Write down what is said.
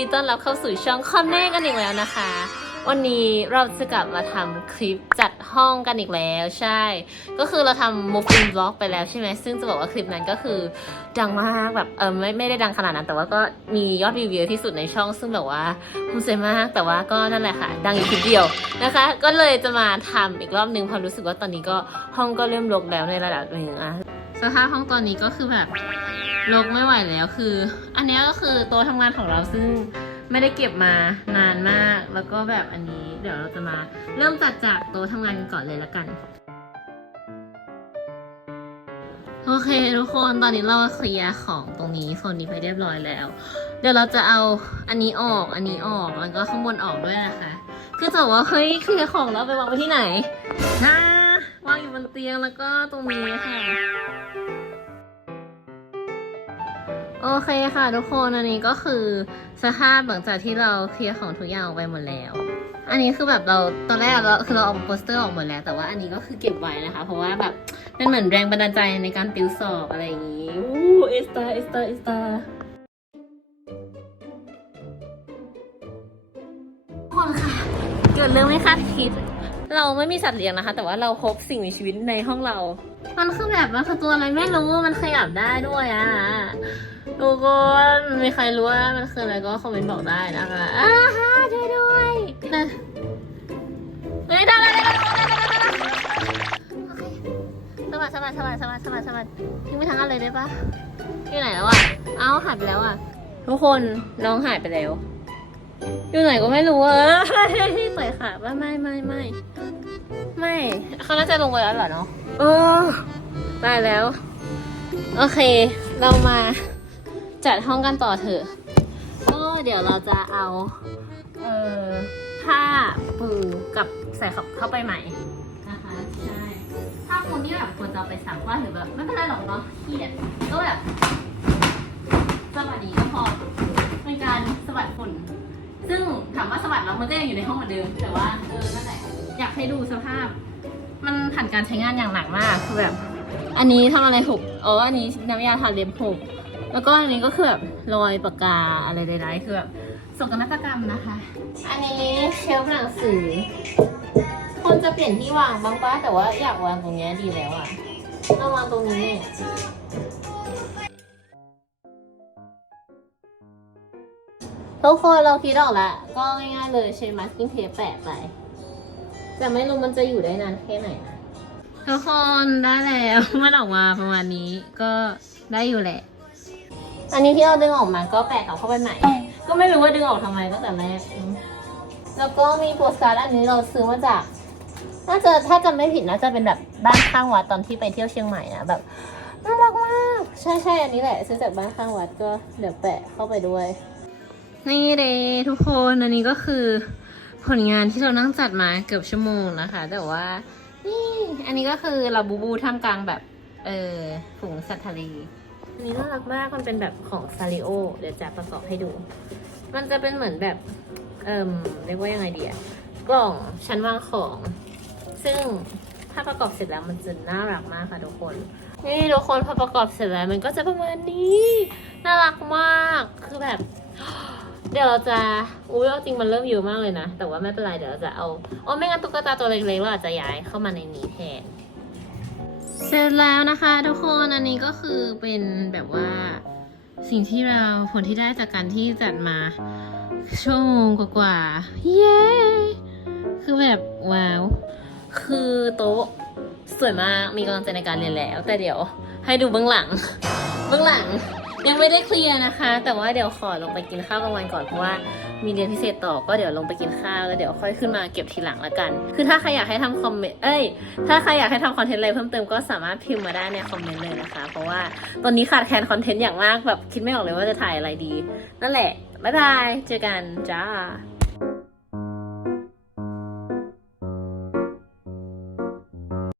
ดีต้อนรับเข้าสู่ช่องคอมแน่กันอีกแล้วนะคะ วันนี้เราจะกลับมาทำคลิปจัดห้องกันอีกแล้วใช่ ก็คือเราทำ move in vlog ไปแล้วใช่ไหมซึ่งจะบอกว่าคลิปนั้นก็คือดังมากแบบเออไม่ไม่ได้ดังขนาดนั้น แต่ว่าก็มียอดวิวเยอะที่สุดในช่อง ซึ่งแบบว่าภูมิใจมากแต่ว่าก็นั่นแหละค่ะ ดังอยู่คลิปเดียวนะคะ ก็เลยจะมาทำอีกรอบนึงเพอรู้สึกว่าตอนนี้ก็ห้องก็เริ่มรกแล้วในระดับหนึ่งอะสภาพห้องตอนนี้ก็คือแบบ ลกไม่ไหวแล้วคือ อันนี้ก็คือโต๊ะทำงานของเราซึ่งไม่ได้เก็บมานานมาก แล้วก็แบบอันนี้เดี๋ยวเราจะมาเริ่มจัดจากโต๊ะทำงานกันก่อนเลยละกัน โอเคทุกคนตอนนี้เราเคลียร์ของตรงนี้โซนนี้ไปเรียบร้อยแล้ว เดี๋ยวเราจะเอาอันนี้ออกอันนี้ออกแล้วก็ข้างบนออกด้วยนะคะ คือจะบอกว่าเฮ้ยเคลียร์ของแล้วไปวางไว้ที่ไหนนะวางอยู่บนเตียงแล้วก็ตรงนี้ค่ะ โอเคค่ะทุกคนอันนี้ก็คือสภาพหลังจากที่เราเคลียร์ของทุกอย่างออกไปหมดแล้ว อันนี้คือแบบเราตอนแรกเราคือเราเอาโปสเตอร์ออกหมดแล้ว แต่ว่าอันนี้ก็คือเก็บไว้นะคะ เพราะว่าแบบเป็นเหมือนแรงบันดาลใจในการติวสอบอะไรอย่างนี้อู้เอสตาเอสตาเอสตาทุกคนค่ะเกิดเรื่องไม่คาดคิด เราไม่มีสัตว์เลี้ยงนะคะ แต่ว่าเราพบสิ่งมีชีวิตในห้องเรา มันคือแบบมันคือตัวอะไรไม่รู้มันขยับได้ด้วยอะทุกคนมีใครรู้ว่ามันคืออะไรก็คอมเมนต์บอกได้นะคะอ้าฮะช่วยด้วยนะเฮ้ยได้ได้ได้ได้โอเคสวัสดีสวัสดีสวัสดีสวัสดีสวัสดีทิ้งไปทั้งอันเลยได้ปะที่ไหนแล้วอะเอ้าหายไปแล้วอะ ทุกคนน้องหายไปแล้ว อยู่ไหนก็ไม่รู้อ่ใส่ขาว่าไม่ไม่ไม่ไม่เขาน่าจะลงไปแล้วเหรอเนาะเออตายแล้ว โอเค เรามาจัดห้องกันต่อเถอะก็เดี๋ยวเราจะเอา เอ่อผ้าปูกับใส่ข้าเข้าไปใหม่นะคะใช่ถ้าคุณที่แบบควรจะเอาไปซักว่าหรือแบบไม่เป็นไรหรอกเนาะเครียดก็แบบสวัสดีก็พอเป็นการสวัสดฝุ่น ซึ่งถามว่าสวัสดแล้วมันก็ยังอยู่ในห้องเหมือนเดิมแต่ว่าเออนั่นแหละอยากให้ดูสภาพ มันผ่านการใช้งานอย่างหนักมากคือแบบ อันนี้ทำอะไรหกอ๋ออันนี้น้ำยาทาเล็บหกแล้วก็อันนี้ก็คือแบบรอยปากกาอะไรใดๆคือแบบโศกนาฏกรรมนะคะ อันนี้เชลฟ์หนังสือ คนจะเปลี่ยนที่วางบ้างปะแต่ว่าอยากวางตรงนี้ดีแล้วอะเอาวางตรงนี้ทุกคนเราคิดออกแล้ว ก็ง่ายๆเลยใช้มาสกิ้งเทปแปะไป แต่ไม่รู้มันจะอยู่ได้นานแค่ไหนนะทุกคนได้แล้ว มันออกมาประมาณนี้ก็ได้อยู่แหละ อันนี้ที่เราดึงออกมาก็แปะกลับเข้าไปใหม่ ก็ไม่รู้ว่าดึงออกทำไมตั้งแต่แรกอืมแล้วก็มีโปสการ์ดอันนี้เราซื้อมาจาก น่าจะถ้าจำไม่ผิดน่าจะเป็นแบบบ้านข้างวัดตอนที่ไปเที่ยวเชียงใหม่นะแบบน่ารักมาก ใช่ใช่อันนี้แหละ ซื้อจากบ้านข้างวัดก็เดี๋ยวแปะเข้าไปด้วย นี่เดทุกคนอันนี้ก็คือ ผลงานที่เรานั่งจัดมาเกือบชั่วโมงนะคะ แต่ว่า นี่อันนี้ก็คือเราบูบูท่ามกลางแบบ เออฝูงสัตว์ทะเลอันนี้น่ารักมากมันเป็นแบบของซาริโอเดี๋ยวจะประกอบให้ดู มันจะเป็นเหมือนแบบ เอ่มเรียกว่ายังไงดีอะกล่องชั้นวางของ ซึ่งถ้าประกอบเสร็จแล้วมันจะน่ารักมากค่ะทุกคน นี่ทุกคนพอประกอบเสร็จแล้วมันก็จะประมาณนี้ น่ารักมากคือแบบ เดี๋ยวเราจะอุ้ยจริงมันเริ่มเยอะมากเลยนะ แต่ว่าไม่เป็นไรเดี๋ยวเราจะเอาอ๋อไม่งั้นตุ๊กตาตัวเล็กๆเราอาจจะย้ายเข้ามาในนี้แทน เสร็จแล้วนะคะทุกคนอันนี้ก็คือเป็นแบบว่าสิ่งที่เราผลที่ได้จากการที่จัดมาชั่วโมงกว่าๆเย้ คือแบบ ว้าว คือโต๊ะสวยมากมีกำลังใจในการเรียนแล้ว แต่เดี๋ยวให้ดูเบื้องหลัง เบื้องหลัง ยังไม่ได้เคลียร์นะคะ แต่ว่าเดี๋ยวขอลงไปกินข้าวกลางวันก่อนเพราะว่ามีเรียนพิเศษต่อก็เดี๋ยวลงไปกินข้าวแล้วเดี๋ยวค่อยขึ้นมาเก็บทีหลังละกัน คือถ้าใครอยากให้ทำคอมเมนต์เอ้ยถ้าใครอยากให้ทำคอนเทนต์อะไรเพิ่มเติมก็สามารถพิมพ์มาได้ในคอมเมนต์เลยนะคะ เพราะว่าตอนนี้ขาดแคลนคอนเทนต์อย่างมากแบบคิดไม่ออกเลยว่าจะถ่ายอะไรดี นั่นแหละบ๊ายบายเจอกันจ้า